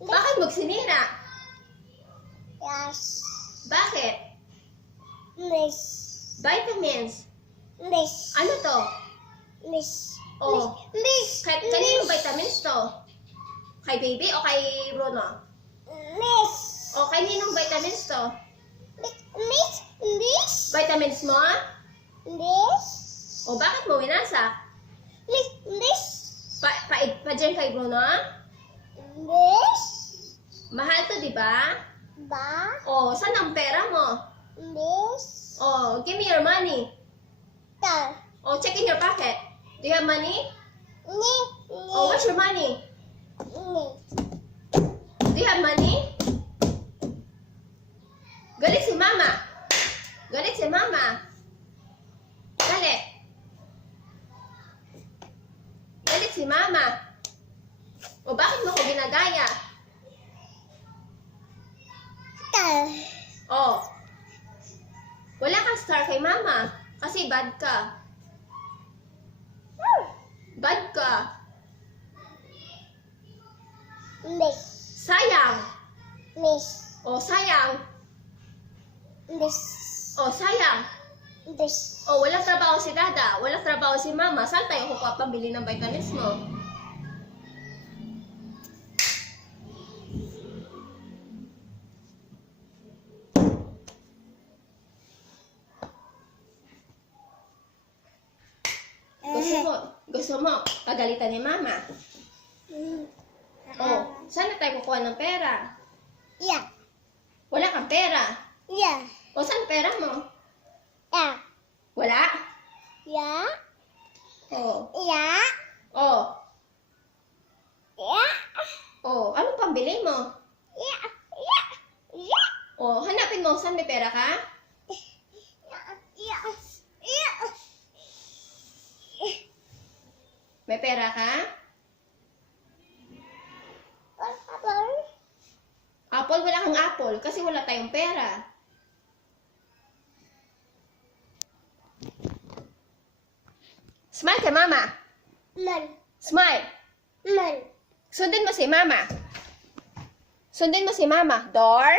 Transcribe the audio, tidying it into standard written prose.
Bakit magsinira? Yes. Bakit? Miss. Vitamins. Miss. Ano to? Miss. Oh. Miss. Kaninong vitamins to? Kay baby o kay Bruno? Miss. O kaninong vitamins to? Miss. Miss. Vitamins mo? Miss. O bakit mo winasak? Miss. Miss. Pa dyan kay Bruno? Miss. Mahal to, di ba? Ba. O, saan ang pera mo? Miss. O, give me your money. Ta. O, check in your pocket. Do you have money? Ni. O, what's your money? Ni. Do you have money? Galit si mama. Galit si mama. Galit. Galit si mama. O bakit mo ko ginagaya? Ta. O. Wala kang star kay mama. Kasi bad ka. Bad ka. Miss. Sayang. Miss. O sayang. Miss. O sayang. Miss. O walang trabaho si dada. Walang trabaho si mama. Saan tayo kukuha pambili ng vitamins mo? Gusto mo, pagalitan ni mama. Oh, saan na tayo kukuha ng pera? Yeah. Wala kang pera. Yeah. O, saan pera mo? Yeah. Wala? Yeah. Oh. Yeah. Oh. Yeah. Oh, anong pambili mo? Yeah. Yeah. Yeah. Oh, hanapin mo saan may pera ka? Yeah. Yeah. May pera ka? Apple. Apple, wala kang apple kasi wala tayong pera. Smile kay mama. Man. Smile. Man. Sundin mo si mama. Sundin mo si mama. Door.